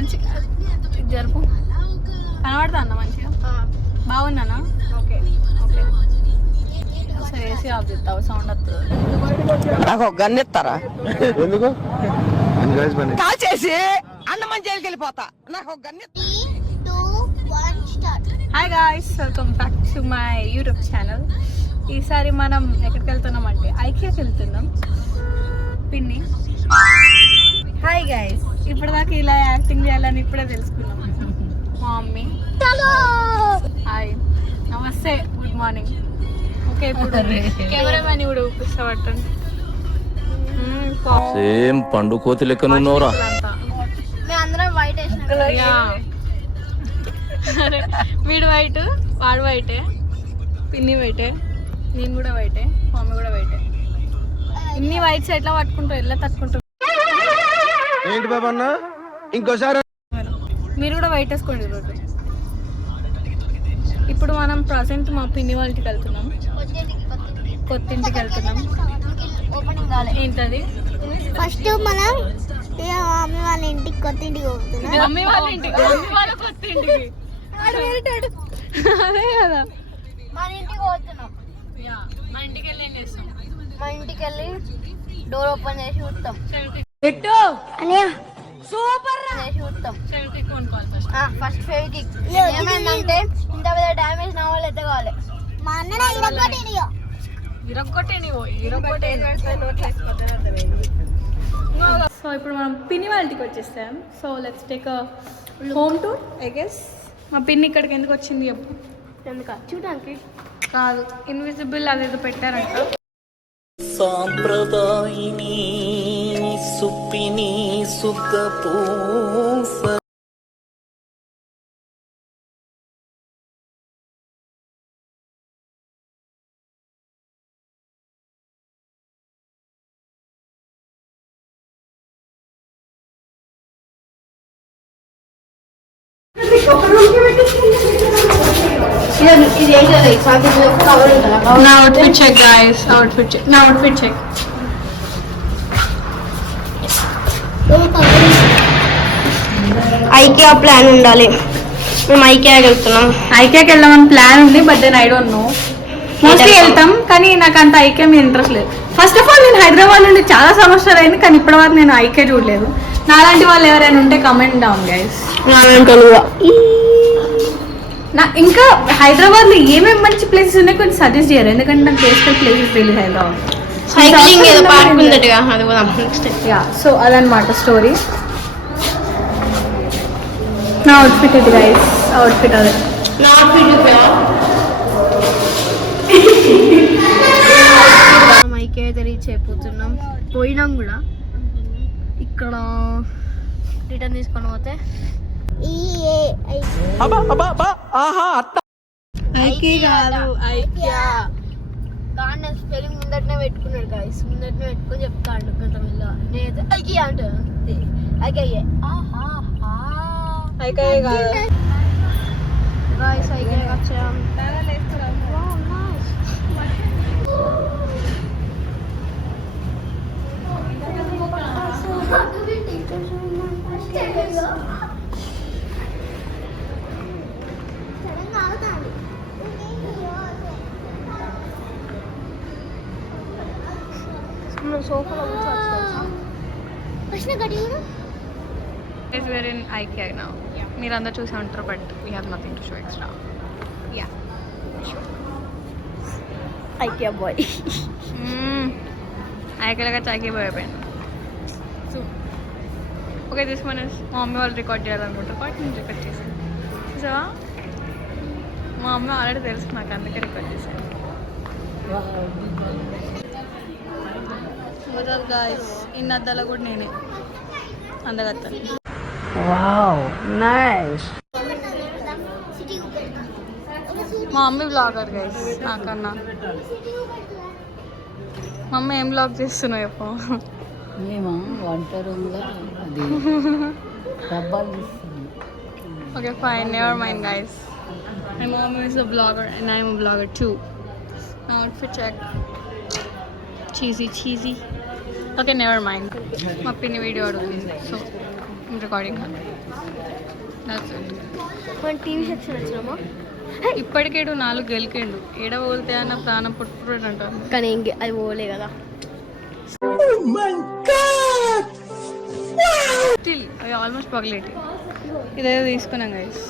మంచిగా జరుపు కనబడతా అన్న మంచిగా బాగున్నానా ఓకే ఓకే సరే ఏసీ ఆఫ్ చేస్తావు సౌండ్ వస్తుంది నాకు ఒక గన్ ఇస్తారా ఎందుకు కాల్ చేసి అన్నమని జైలుకి వెళ్ళిపోతా నాకు ఒక gun. Hi guys welcome back to my YouTube channel. ఈసారి మనం ఎక్కడికి వెళ్తున్నాం అంటే ఐకియాకి వెళ్తున్నాం. పిన్ని హాయ్ గాయ్స్, ఇప్పటిదాకా ఇలా యాక్టింగ్ చేయాలని ఇప్పుడే తెలుసుకున్నాం. మా మమ్మీ హాయ్ నమస్తే గుడ్ మార్నింగ్. ఓకే ఇప్పుడు కెమెరామెన్ కూడా చూపిస్తా పట్టండి. సేమ్ పండు కోతి లెక్కనున్నోరా. వీడు వైట్ వాడు వైటే పిన్ని వైటే నేను కూడా వైటే మమ్మీ కూడా వైటే. ఇన్ని వైట్స్ ఎట్లా పట్టుకుంటారు ఎట్లా తట్టుకుంటారు? ఏంటి బాబా అన్న ఇంకోసారి మీరు కూడా వైట్ వేసుకోండి ఈరోజు. ఇప్పుడు మనం ప్రజెంట్ మా పిన్ని వాళ్ళ ఇంటికి వెళ్తున్నాం, కొత్త ఇంటికి వెళ్తున్నాం. ఏంటది? ఫస్ట్ మనం మమ్మీ వాళ్ళ ఇంటికి కొత్త ఇంటికి పోతున్నాం. మమ్మీ వాళ్ళ ఇంటికి మమ్మీ వాళ్ళ కొత్త ఇంటికి అదే కదా మన ఇంటికి పోతున్నాం. మన ఇంటికి వెళ్ళి ఏం చేస్తాం? మన ఇంటికి వెళ్ళి డోర్ ఓపెన్ చేసి చూస్తాం. సూపర్ చేసి చూస్తాం. ఫస్ట్ ఫెవికిక్ ఏమైందంటే ఇంత పెద్ద డ్యామేజ్ నా వాళ్ళు ఎంత కావాలి. మా అన్న సో ఇప్పుడు మనం పిన్ని వాళ్ళ ఇంటికి వచ్చేస్తాం. So let's take a home tour I guess. మా పిన్ని ఇక్కడికి ఎందుకు వచ్చింది చెప్పు? ఎందుకు చూడడానికి కాదు, ఇన్విజిబుల్ అదేదో పెట్టారంట. సాంప్రదాయిని సుప్పిని సుఖపూస నా outfit check guys, outfit check, నా అవుట్ఫిట్ చెక్. ఐకియా ప్లాన్ ఉండాలి. మేము ఐకియాకి వెళ్తున్నాం. ఐకియాకి వెళ్దామని ప్లాన్ ఉంది, but then I don't know. Mostly వెళ్తాం కానీ నాకు అంత ఐకియా మీద ఇంట్రెస్ట్ లేదు. ఫస్ట్ ఆఫ్ ఆల్ నేను హైదరాబాద్ నుండి చాలా సంవత్సరాలు అయింది కానీ ఇప్పటివరకు నేను ఐకియా చూడలేదు. నాలాంటి వాళ్ళు ఎవరైనా ఉంటే కమెంట్ డౌన్ గైస్. నా ఇంకా హైదరాబాద్లో ఏమేమి మంచి ప్లేసెస్ ఉన్నాయి కొంచెం సజెస్ట్ చేయరు, ఎందుకంటే నాకు బేసికల్ ప్లేసెస్ తెలియదు హైదరాబాద్. సైక్లింగ్ ఏదో పార్క్ ఉందటగా అది కూడా నెక్స్ట్. యా సో అదనమాట స్టోరీ. నా అవుట్ఫిట్ ఇది గైస్, అవుట్ఫిట్ అదే. నా అవుట్ఫిట్ ఐకియా అయితే రీచ్ అయిపోతున్నాం. పోయినాం కూడా. ఇక్కడ రిటర్న్ తీసుకొని పోతే కానీ స్పెల్లింగ్ ముందటనే పెట్టుకున్నాడు గాయస్, ముందటనే పెట్టుకొని చెప్తాడు గంట మీద. నేనైతే ఐకియా అంటాను. ఐకియా గాయస్ ఐకియా వచ్చాం. We're in IKEA now. మీరు అందరూ చూసి ఉంటారు but we have nothing to show extra. Yeah IKEA boy. ఐకియాగా ఐకియా బాయ్ అయిపోయాను. So okay this one is మా మమ్మీ వాళ్ళు రికార్డ్ చేయాలనుకుంటారు బట్ నేను రికార్డ్ చేశాను. సో మా అమ్మ ఆల్రెడీ తెలుసు నాకు, అందుకే రికార్డ్ చేశాను. గాయస్ ఇన్ని అద్దాలు కూడా నేనే అందగత్తాను. Wow nice. మా మమ్మీ బ్లాగర్ గైస్ నాకన్నా. మా అమ్మ ఏం బ్లాగ్ చేస్తున్నావు చెప్పు? మేమా వంట రూమ్లో అది డబ్బాలు తీస్తుంది. Okay fine, never mind guys. My mum is a blogger and I'm a blogger too. నా outfit check cheesy. Okay never mind. మా పిన్ని వీడియో అడుగుతుంది సో రికార్డింగ్. మన టీవీ సెక్షన్ వచ్చినామా? ఇప్పటికేడు 4 గెలికిండు. ఏడ పోతే అన్న ప్రాణం పుట్టుకుడు అంటారు. కానీ అది పోలే కదా. స్టిల్ అవి ఆల్మోస్ట్ పగలేటి. ఇదేదో తీసుకున్నాం గైస్.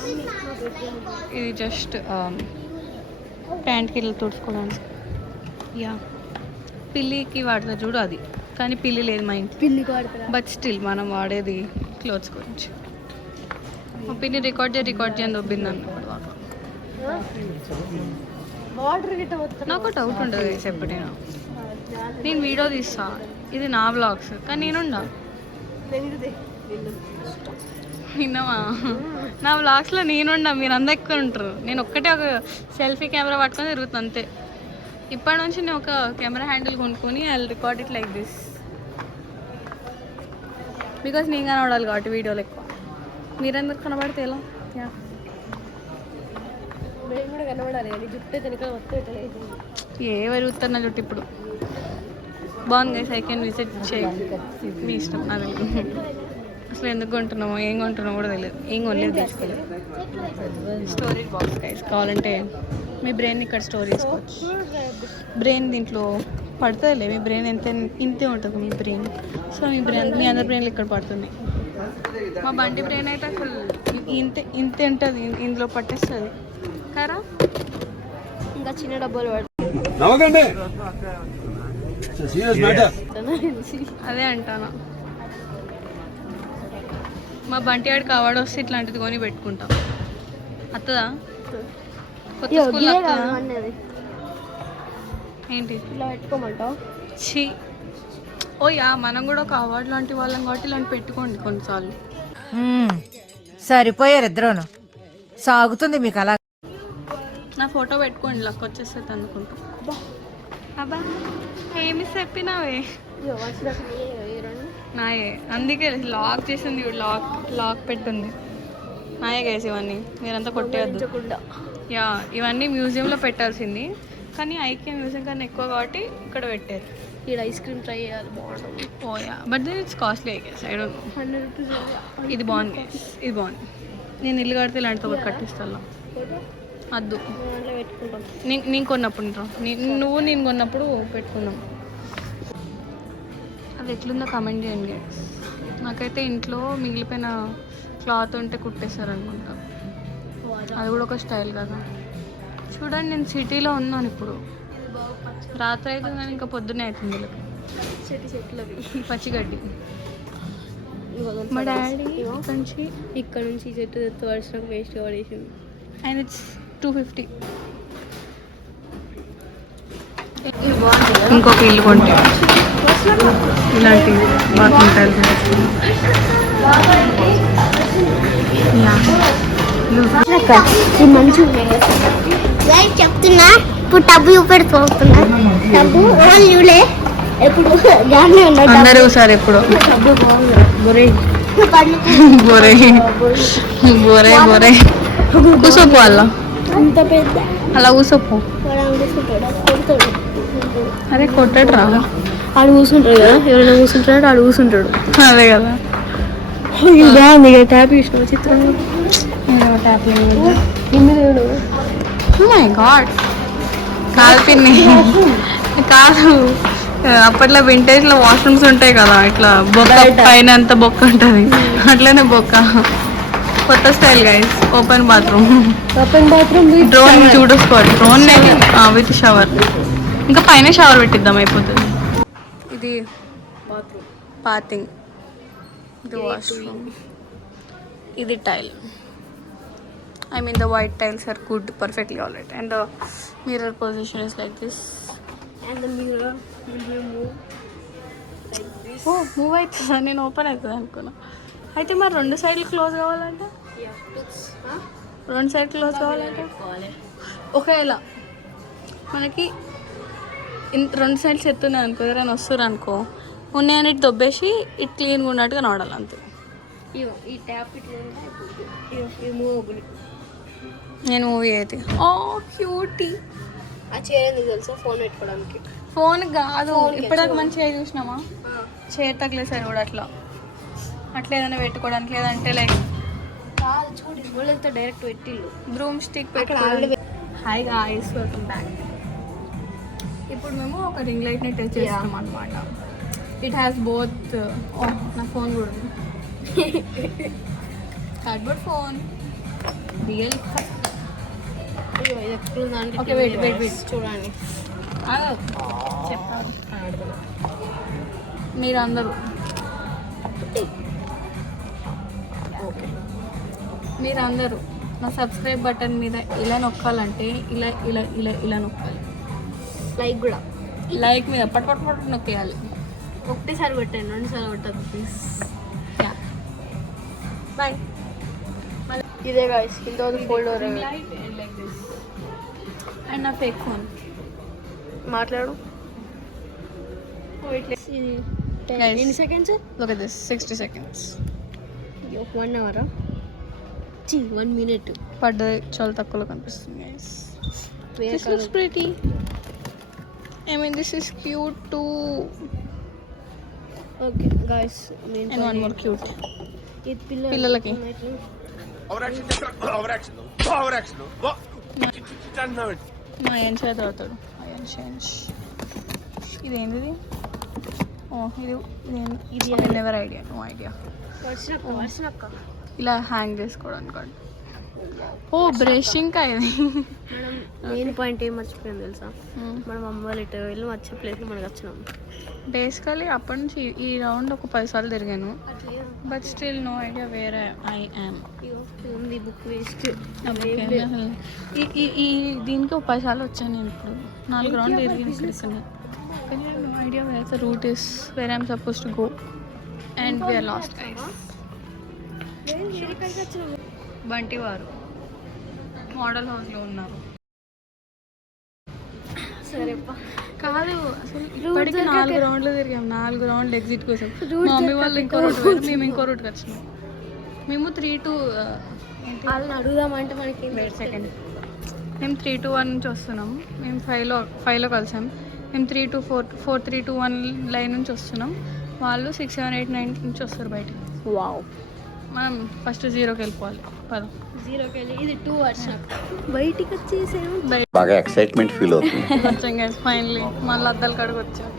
ఇది జస్ట్ ప్యాంట్కి ఇట్లా తుడుచుకోవడానికి. యా పిల్లికి వాడుతుంది చూడు అది, కానీ పిల్లి లేదు మా ఇంట్లో. పిల్లికి వాడతారా? బట్ స్టిల్ మనం వాడేది క్లోత్స్ గురించి. మా పిన్ని రికార్డ్ చేయని దొబ్బింది అన్నప్పుడు వాటర్ గిట్ట వస్తా. నాకు డౌట్ ఉండదు గైస్ ఎప్పుడైనా. నేను వీడియో తీస్తా, ఇది నా బ్లాగ్స్, కానీ నేనుండా విన్నావా నా బ్లాగ్స్లో నేనుండా, మీరు అందరు ఎక్కువ ఉంటారు. నేను ఒక్కటే ఒక సెల్ఫీ కెమెరా పట్టుకొని తిరుగుతాను అంతే. ఇప్పటి నుంచి నేను ఒక కెమెరా హ్యాండిల్ కొనుక్కొని I record it like this, because నేను కనబడాలి కాబట్టి వీడియోలో ఎక్కువ. మీరెందుకు కనబడితే ఎలా? మేము కూడా కనబడాలి కానీ జుట్టు వెనక మొత్తం ఎట్లేదు. ఏ వరుగుతున్న జుట్టు ఇప్పుడు బాగుంది గైస్. ఐ కెన్ విజిట్ చేయి, మీ ఇష్టం. నాకు తెలియదు అసలు ఎందుకు కొంటున్నామో ఏం కొంటున్నామో కూడా తెలియదు. ఏం కొనలేదు, తీసుకోలేదు. స్టోరేజ్ బాక్స్ గైస్, కావాలంటే మీ బ్రెయిన్ ఇక్కడ స్టోర్ చేసుకోవచ్చు. బ్రెయిన్ దీంట్లో పడుతుందిలే. మీ బ్రెయిన్ ఇంతే ఉంటుంది మీ బ్రెయిన్. సో మీ అందరి బ్రెయిన్లు ఇక్కడ పడుతుంది. మా బండి బ్రెయిన్ అయితే అసలు ఇంతే ఉంటుంది, ఇందులో పట్టేస్తుంది కదా. ఇంకా చిన్న డబ్బాలు అదే అంటాను. మా బంటి ఆడికి అవార్డు వస్తే ఇట్లాంటిది కొని పెట్టుకుంటాం. అత్తదా కొత్త స్కూల్లో ఏంటి ఇలా పెట్టుకోమంటావు? ఛీ ఓ యా, మనం కూడా ఒక అవార్డు లాంటి వాళ్ళం కాబట్టి ఇలాంటి పెట్టుకోండి కొన్నిసార్లు. సరిపోయారు ఇద్దరును. సాగుతుంది మీకు అలా. నా ఫోటో పెట్టుకోండి, లక్ వచ్చేస్తుంది అనుకుంటా. అబ్బా ఏమి చెప్పినావే నాయే, అందుకే లాక్ చేసింది. లాక్ పెట్టుంది నాయే గైస్. ఇవన్నీ మీరంతా కొట్టేయద్దు. యా ఇవన్నీ మ్యూజియంలో పెట్టాల్సింది, కానీ ఐకే మ్యూజియం కన్నా ఎక్కువ కాబట్టి ఇక్కడ పెట్టారు. ఇక్కడ ఐస్ క్రీమ్ ట్రై చేయాలి, బాగుంటుంది. ఓయా but then it's costly I guess. I don't know. 100 rupees. ఇది బాగుంది గైస్, ఇది బాగుంది. నేను ఇల్లు కడితే ఇలాంటితో ఒకటి కట్టిస్తాను. అద్దు నేను కొన్నప్పుడు నువ్వు నేను కొన్నప్పుడు పెట్టుకున్నాం. అది ఎట్లుందో కమెంట్ చేయండి. నాకైతే ఇంట్లో మిగిలిపోయిన క్లాత్ ఉంటే కుట్టేస్తారు అనుకుంటా. అది కూడా ఒక స్టైల్ కదా. చూడండి నేను సిటీలో ఉన్నాను ఇప్పుడు. రాత్రి అయితే కానీ ఇంకా పొద్దున్నే అవుతుంది. పచ్చిగడ్డి. మా డాడీ ఇక్కడ నుంచి చెట్టు తెత్తు వర్షం వేస్ట్ పడేసింది. And it's 250. ఇంకొక ఇల్లు కొంటే ఇలాంటి బాత్రూమ్ టైల్స్ చెప్తున్నా. ఇప్పుడు టబ్బు చూపెడుతున్నా. టబ్బు చూలే ఎప్పుడు అందరూ సార్ ఎప్పుడు బొరే బొరే బొరే బొరే కూసోపు అలా అంత పెద్ద అలా కూసోపు. అరే కొట్టాడు రా. ఆడు కూర్చుంటాడు కదా, ఎవరైనా కూర్చుంటాడు ఆడు కూర్చుంటాడు. అదే కదా. బాగుంది కదా ట్యాప్ ఇష్టం చిత్రం. ట్యాప్ ఇల్లు మై గాడ్. కాదు పిన్ని కాదు, అప్పట్లో వింటేజ్లో వాష్రూమ్స్ ఉంటాయి కదా, ఇట్లా బొక్క పైన అంత బొక్క ఉంటుంది, అట్లనే బొక్క. కొత్త style guys, open bathroom. Drone చూడొచ్చుకోవాలి. Drone with shower. ఇంకా పైన షవర్ పెట్టిద్దాం అయిపోతుంది. ఇది బాత్రూమ్ పాతింగ్. ఇది వాష్రూమ్. ఇది tile. I mean the white tiles are good, perfectly alright, and the mirror position is like this. And the mirror will be moved like this. Oh, move అవుతుందా? నేను open అవుతుంది అనుకున్నా. అయితే మరి 2 సైడ్లు క్లోజ్ కావాలంటే, Yeah. 2 సైడ్ క్లోజ్ కావాలంటే ఒకవేళ మనకి 2 సైడ్స్ ఎత్తున్నాయి అనుకో, ఎవరైనా వస్తారు అనుకో, ఉన్నాయని ఇటు దొబ్బేసి ఇటు క్లీన్గా ఉన్నట్టుగా నోడాలి అంతే. ఈ ట్యాప్ ఇట్లా ఇది మూవబుల్. నేను మూవీ అయితే ఓ క్యూటీ. ఆ చైర్ ఎందుకు తెలుసా? ఫోన్ పెట్టుకోవడానికి. ఫోన్ కాదు, ఇప్పటిదాకా మంచిగా చూసినామా? చైర్ తగిలేసారు కూడా అట్లా. అట్లా ఏదైనా పెట్టుకోవడానికి, లేదంటే లైక్ కాదు చూడు గోళ్ళతో డైరెక్ట్ పెట్టిల్లు. బ్రూమ్ స్టిక్ అక్కడ పెట్టుకోవడానికి. Hi guys, welcome back. ఇప్పుడు మేము ఒక రింగ్ లైట్ని టెస్ట్ చేస్తాం అనమాట. It has both. నా ఫోన్ కూడా ఉంది. Cardboard phone, real. Okay wait wait wait చూడండి. చెప్పాలి. మీరందరూ మీరందరూ నా సబ్స్క్రైబ్ బటన్ మీద ఇలా నొక్కాలంటే ఇలా ఇలా ఇలా ఇలా నొక్కాలి. లైక్ కూడా లైక్ మీద పట్ పట్ పట్ నొక్కేయాలి. ఒకటేసారి పెట్టండి, 2 సార్లు పెట్టద్దు ప్లీజ్. బాయ్. ఇదే గాయస్ కింద ఫోల్డర్ అండ్ నా ఫేక్ ఫోన్. మాట్లాడు. ఎన్ని seconds? Look at this, 60 seconds. 1 hour 1 minute. పడ్డది చాలా తక్కువలో కనిపిస్తుంది guys. This looks pretty. I mean this is cute too. Okay guys And one more cute. ఇది పిల్లలకి. మా ఎంచ్ అయితే అవుతాడు. ఇదేంటిది? ఇది నెవర్ ఐడియా, నో ఐడియా. వర్షనక్క ఇలా హ్యాంగ్ చేసుకోవడానికి. ఓ బ్రషింగ్ కా ఇది. మనం మెయిన్ పాయింట్ ఏం మర్చిపోయాం తెలుసా? మనం అమ్మ వాళ్ళు ఇటు వెళ్ళి వచ్చే ప్లేస్ మనకు వచ్చినాం. బేసికలీ అప్పటి నుంచి ఈ రౌండ్ ఒక 10 సార్లు తిరిగాను, but still no idea where I am. ఉంది బుక్ వేస్ట్. ఈ దీనికి ఒక 10 సార్లు వచ్చాను నేను. ఇప్పుడు 4 రౌండ్లు తిరిగి ఇక్కడ. No idea where the route is, where I'm suppose to go, and we're lost guys. Bunty వారు మోడల్ హౌస్లో ఉన్నారు. సరేపా కాదు అసలు ఇప్పటికీ 4 రౌండ్లు తిరిగాం. 4 రౌండ్లు ఎగ్జిట్ కోసం. మా మమ్మీ వాళ్ళు ఇంకో రూట్ పోయారు, మేము ఇంకో రూట్కి వచ్చినాం. మేము 3 to వాళ్ళని అడుగుదామంటే మనకి వెయిట్ సెకండ్. మేము 3 to 1 నుంచి వస్తున్నాం. మేము 5లో కలిసాం. మేము 3 to 4 3 to 1 లైన్ నుంచి వస్తున్నాం. వాళ్ళు 6 7 8 9 నుంచి వస్తారు బయటికి. వావ్. మనం ఫస్ట్ 0కి వెళ్ళిపోవాలి. పదం 0కి వెళ్ళి ఇది 2 వర్షం బయటికి వచ్చేసాము. బాగా ఎక్సైట్మెంట్ ఫీల్ అవుతుంది. వచ్చాం గైస్ ఫైనలీ. మళ్ళీ అద్దాల కాడికి వచ్చాం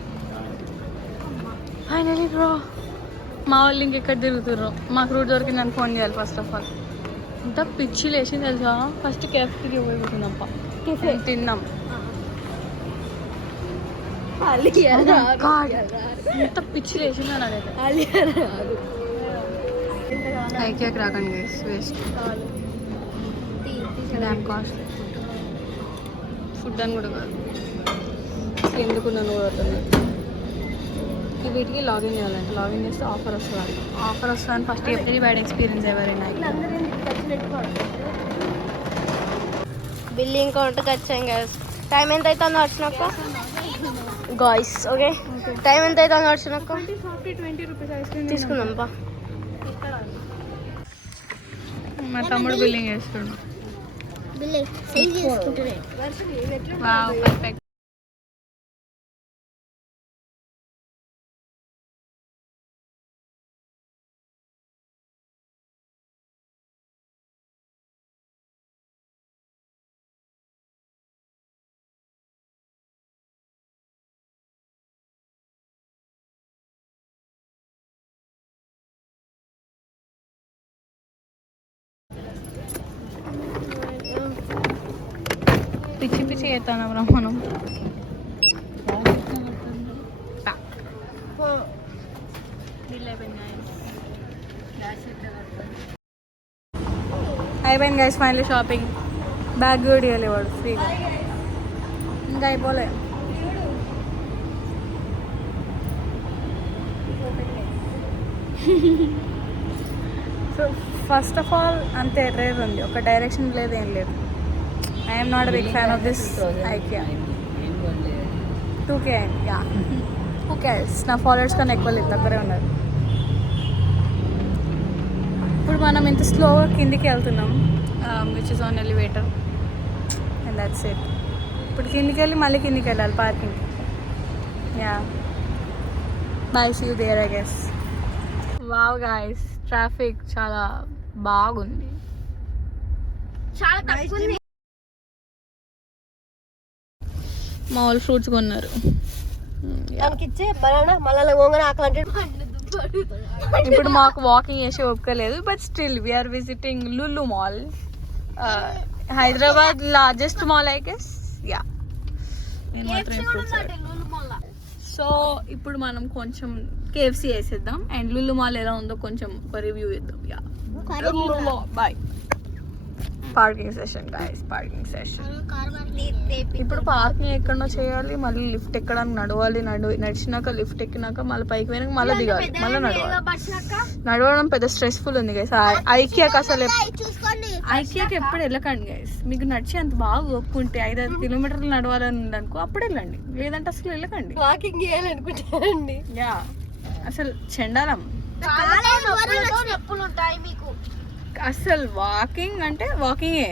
ఫైనలీ బ్రో. మా వాళ్ళు ఇంకెక్కడ తిరుగుతుర్రో. మాకు రూట్ దొరికి నన్ను ఫోన్ చేయాలి ఫస్ట్ ఆఫ్ ఆల్. ఇంత పిచ్చి లేచింది తెలుసా. ఫస్ట్ క్యాఫ్టీరియా పోయి కూర్చుందాం, తిన్నాం. ఎంత పిచ్చి లేచింది అని అడగదు. ఐకియాకి రాకండి గైస్, వేస్ట్. ల్యామ్ కాస్ట్ ఫుడ్ అని కూడా కాదు. ఎందుకు నన్ను కొడుతుంది. ఈ వీటికి లాగిన్ చేయాలంటే లాగిన్ చేస్తే ఆఫర్ వస్తుంది. ఆఫర్ వస్తుందని ఫస్ట్ వెరీ బ్యాడ్ ఎక్స్పీరియన్స్ ఎవరైనా. బిల్లింగ్ కౌంటర్కి వచ్చాం గైస్. టైం ఎంత అవుతుందో వచ్చినాక గాయ్స్. ఓకే టైం ఎంత అవుతుందో వచ్చినాక 20 రూపీస్ ఐస్ క్రీమ్ తీసుకుందాం పా. మా తమ్ముడు బిల్లింగ్ చేస్తుండు. Wow perfect. పిచ్చి పిచ్చి చేస్తాను రా మనం. అయిపోయింది గైస్ ఫైనలీ షాపింగ్. బ్యాగ్ కూడా ఇవ్వలేవాడు ఫ్రీగా. ఇంకా అయిపోలే. సో ఫస్ట్ ఆఫ్ ఆల్ అంతే రేర్ ఉంది. ఒక డైరెక్షన్ లేదు, ఏం లేదు. I'm not a big fan of this IKEA. 2K అయింది. Yeah okay. నా ఫాలోవర్స్ కన్నా ఎక్కువ లేదు, దగ్గరే ఉన్నారు. ఇప్పుడు మనం ఇంత స్లోగా కిందికి వెళ్తున్నాం, which is on elevator, and that's it. ఇప్పుడు కిందికి వెళ్ళి మళ్ళీ కిందికి వెళ్ళాలి parking. Yeah bye, see you there I guess. Wow guys, traffic చాలా బాగుంది. చాలా తక్కువ ఉంది. మా వాళ్ళు ఫ్రూట్స్ కొన్నారు. దానికి ఇచ్చే బనానా మళ్ళీ గోంగన ఆకలి అంటే ఇప్పుడు మాకు వాకింగ్ చేసే ఒప్పుకోలేదు, but still we're visiting Lulu mall, Hyderabad largest mall I guess. Yeah, నేను మాత్రం సో ఇప్పుడు మనం కొంచెం KFC వేసేద్దాం అండ్ లులు మాల్ ఎలా ఉందో కొంచెం రివ్యూ ఇద్దాం. Yeah, bye. Parking session guys, parking session. ఇప్పుడు పార్కింగ్ ఎక్కడో చేయాలి, మళ్ళీ లిఫ్ట్ ఎక్కడానికి నడవాలి, నడిచినాక లిఫ్ట్ ఎక్కినాక మళ్ళీ పైకి పోయినాక మళ్ళీ దిగాలి, మళ్ళీ నడవడం పెద్ద స్ట్రెస్ఫుల్ ఉంది గైస్. ఐకియాకి అసలు ఐకియాకి ఎప్పుడు వెళ్ళకండి గైస్. మీకు నడిచి అంత బాగా ఒప్పుకుంటే 5-6 కిలోమీటర్లు నడవాలని ఉందనుకో అప్పుడు వెళ్ళండి, లేదంటే అసలు వెళ్ళకండి. వాకింగ్ చేయాలనుకుంటారండి. యా, అసలు చెండాలం చెప్పులు ఉంటాయి మీకు. అసలు వాకింగ్ అంటే వాకింగే.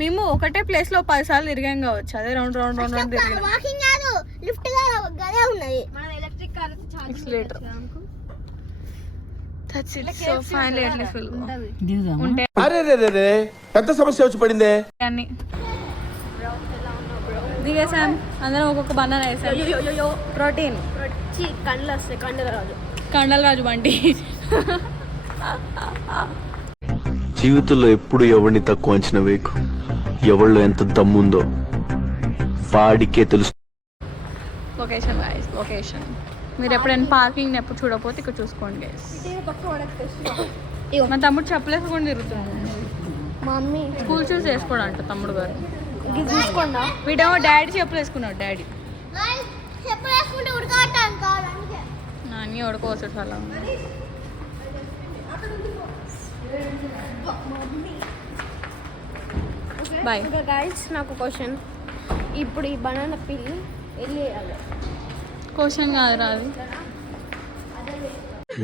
మేము ఒకటే ప్లేస్ లో 10 సార్లు తిరిగాం కావచ్చు, అదే రౌండ్ తిరిగాం. వాకింగ్ కాదు, లిఫ్ట్ కాదు, గదే ఉన్నది. మన electric car accelerator. That's it. So finally ఎట్లా ఫుల్ దిగుదామా? ఉంటే అరే రే రే రే పెద్ద సమస్య వచ్చి పడిందే. అన్ని దిగేసాం, అందరం ఒక్కొక్క బనానా వేసాం. ప్రోటీన్ కండ్లు వస్తాయి, కండల రాజు బంటి. జీవితంలో ఎప్పుడు ఎవరిని తక్కువ అంచనా వేయకు. ఎవరిలో ఎంత దమ్ముందో వాడికే తెలుసు. Location guys, location. మీరు ఎప్పుడైనా పార్కింగ్ ఎప్పుడు చూడకపోతే ఇక్కడ చూసుకోండి గైస్. మా తమ్ముడు చెప్పలేసుకొని తిరుగుతున్నాడు. మమ్మీ స్కూల్ చూస్ వేసుకోడు అంట తమ్ముడు గారు. చూసుకోండా వీడేమో డాడీ చెప్పులు వేసుకున్నాడు. డాడీ చెప్పులు వేసుకుంటే ఉడకబట్టాను కాదు, అందుకే నాని ఉడకోవచ్చు చాలా. బాయ్. గైస్ నాకు క్వశ్చన్, ఇప్పుడు ఈ బనానా పిల్లి వెళ్ళి క్వశ్చన్ కాదు రాదు.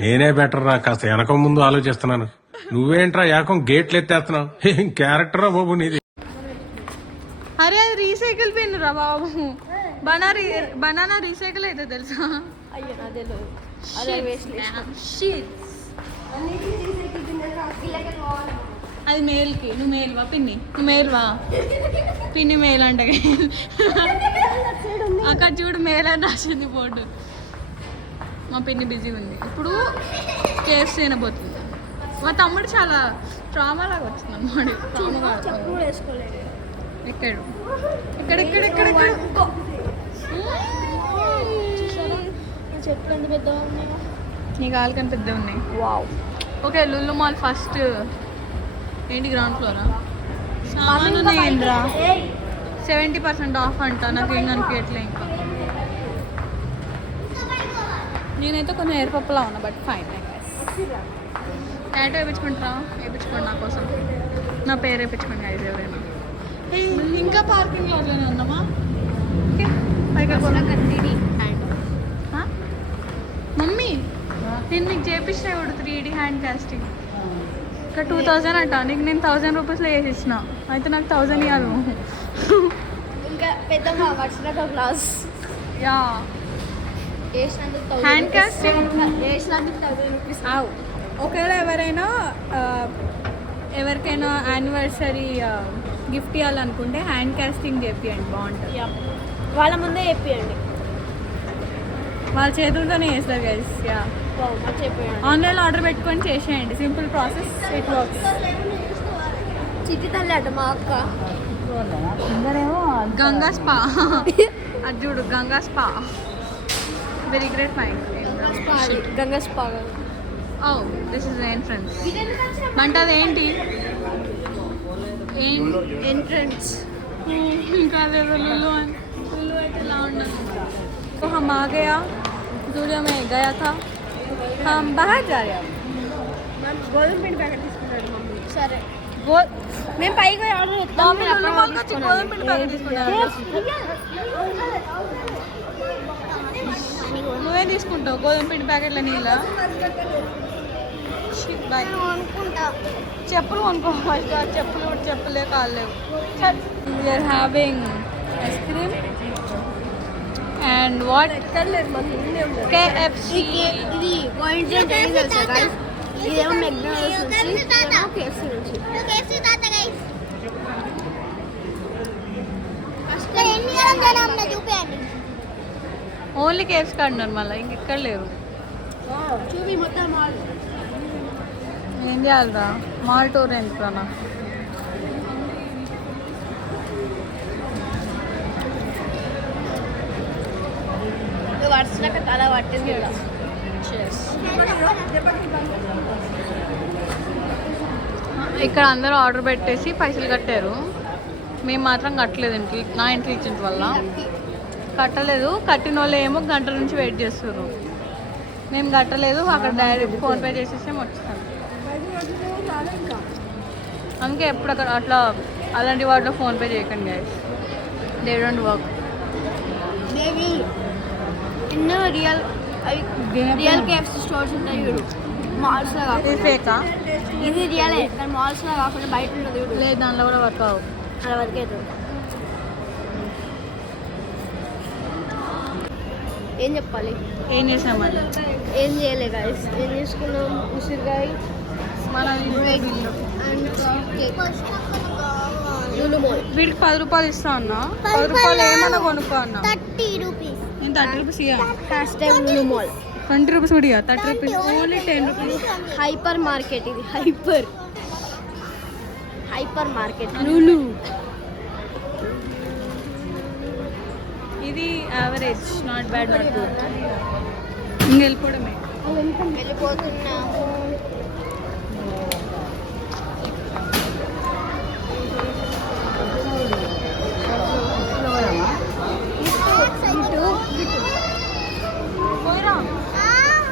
నేనే బెటర్ రా, కాస్త వెనక ముందు ఆలోచిస్తున్నాను. నువ్వేంట్రా ఏకం గేట్లు ఎత్తేస్తున్నావు? ఏం క్యారెక్టరా బాబు నీది. అరే అది రీసైకిల్ పెన్ రా బాబు. బనానా రీసైకిల్ అయితే తెలుసా? అది మేల్కి. నువ్వు మేల్వా పిన్ని? నువ్వు మేల్వా పిన్ని? మేల్ అంట అక్కడ చూడు మేల్ అని రాసింది బోర్డు. మా పిన్ని బిజీ ఉంది ఇప్పుడు, KFC తినబోతుంది. మా తమ్ముడు చాలా ట్రామా లాగా వచ్చింది అన్నమాట. ఎక్కడ ఎక్కడెక్కడెక్కడెక్కడ చెట్లు ఎంత పెద్దగా ఉన్నాయి, నీ కాలుకని పెద్ద ఉన్నాయి. Wow. Okay, Lulu mall first ఏంటి గ్రౌండ్ ఫ్లోరా? సామాన్ ఉన్నాయండ్రా, 70% ఆఫ్ అంట. నాకేం కనిపించట్లే ఇంకా. నేనైతే కొంచెం ఎయిర్పప్పులా ఉన్నా, బట్ ఫైన్. టాటో వేయించుకుంటారా? వేయించుకోండి నా కోసం, నా పేరు వేయించుకోండి అయితే ఎవరైనా. ఇంకా పార్కింగ్ లోనే ఉందామా? ఓకే, పైగా మమ్మీ నేను నీకు చేపించిన ఇప్పుడు 3D హ్యాండ్ కాస్టింగ్. ఇక్కడ 2000 అంట, నీకు నేను 1000 రూపీస్లో వేసి ఇచ్చిన. అయితే నాకు 1000 ఇవ్వాలి. ఇంకా పెద్ద వచ్చినాక క్లాస్ యా హ్యాండ్ కాస్టింగ్ ఆవు. ఒకవేళ ఎవరికైనా యానివర్సరీ గిఫ్ట్ ఇవ్వాలనుకుంటే హ్యాండ్ కాస్టింగ్ చేపియండి, బాగుంటుంది. వాళ్ళ ముందే చెప్పండి, వాళ్ళ చేతులతోనే చేస్తారు గైస్. యా, చెప్పండి. ఆన్లైన్లో ఆర్డర్ పెట్టుకొని చేసేయండి, సింపుల్ ప్రాసెస్, ఇట్ వర్క్స్. చిట్టి తల్లి అట మా అక్క. గంగా స్పా అది చూడు, Ganga spa. Very great mind. Ganga spa. Oh, this is entrance. అంటే అదేంటి? ఎంట్రన్స్ ఇంకా అదేదో లులు అని. లులు అయితే ఇలా ఉండదు. तो हम आ गया, स्टूडियो में गया था, हम बाहर जा रहे हैं. గోధుమ పిండి ప్యాకెట్ తీసుకుంటాడు మమ్మీ. సరే, మేము పైగా ఆర్డర్ చేస్తాం. గోధుమ పిండి ప్యాకెట్ తీసుకుంటాను. నువ్వేం తీసుకుంటావు? గోధుమ పిండి ప్యాకెట్ల నీళ్ళ? చెప్పులు కొనుక్కో. చెప్పులే కాలేవు. We're having ice cream and what KFC. ఇది ఇదేమో మెక్డానల్డ్స్ నుంచి, ఇదేమో కేఎఫ్సీ నుంచి. ఓన్లీ కేఫ్స్ కాడినారు మళ్ళీ ఇంకెక్కడ లేరు. చూపి మొత్తం మాల్. ఏం చేయాలిరా మాల్ టూర్ ఎందుకు నాకు. వర్షాక తల పట్టింది ఇక్కడ. ఇక్కడ అందరూ ఆర్డర్ పెట్టేసి పైసలు కట్టారు, మేము మాత్రం కట్టలేదు. నా ఇంటెలిజెన్స్ వల్ల కట్టలేదు. కట్టిన వాళ్ళు ఏమో గంటల నుంచి వెయిట్ చేస్తారు. మేము కట్టలేదు, అక్కడ డైరెక్ట్ ఫోన్పే చేసేసి వచ్చేస్తాం. అందుకే ఎప్పుడు అక్కడ అట్లా అలాంటి వాటిలో ఫోన్పే చేయకండి గైస్, దే డోంట్ వర్క్. ఎన్నో రియల్ కేఎఫ్సీ స్టోర్స్ ఉంటాయి చూడు, మాల్స్లో ఇది కాకుండా. ఫేకా? ఇది రియలే, కానీ మాల్స్లో కాకుండా బయట ఉంటుంది చూడు, లేదు దానిలో కూడా వర్క్ అవ్వవు. అలా వరకే అవుతుంది. ఏం చెప్పాలి, ఏం చేసామని ఏం చేయలే గాయస్. ఏం చేసుకున్నాం, ఉసిరికాయ మనం అండ్ కేక్. లూలు మాల్ వీడికి 10 రూపాయలు ఇస్తా అన్నా, 10 రూపాయలు ఏమన్నా కొనుక్కో అన్నా. 30 రూపీస్. నేను 30 రూపీస్ ఇయ్యా. Hashtag Lulu mall. 20 రూపీస్ కూడా ఇయ్యా. 30 rupees only 10 rupees. Hyper market, ఇది హైపర్ మార్కెట్ లూలు. ఇది average, not bad, not good. ఇంక వెళ్ళిపోవడమే. వెళ్ళిపోతున్నాము.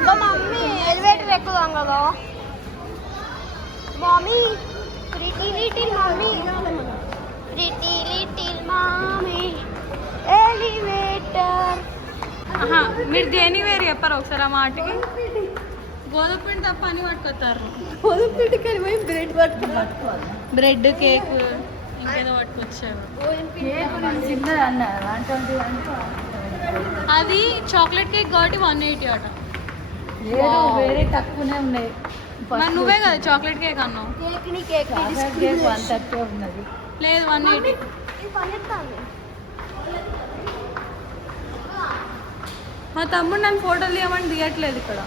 మమ్మీ ఎలివేటర్ ఎక్కుదాం కదా మమ్మీ. Little mummy elevator. ఆహా, మీరు దేని వేరు చెప్పారు ఒకసారి ఆ మాటకి. గోధుమ పిండి తప్ప అని పట్టుకొస్తారు. బ్రెడ్, కేక్, ఇంకేదో పట్టుకొచ్చారు. అది చాక్లెట్ కేక్ కాబట్టి 180 అట. వేరే తక్కువనే ఉన్నాయి. మరి నువ్వే కదా చాక్లెట్ కేక్ అన్నావు. కేక్ 130 ఉన్నది. లేదు 180. మా తమ్ముడు నన్ను ఫోటోలు తీయమని తీయట్లేదు ఇక్కడ.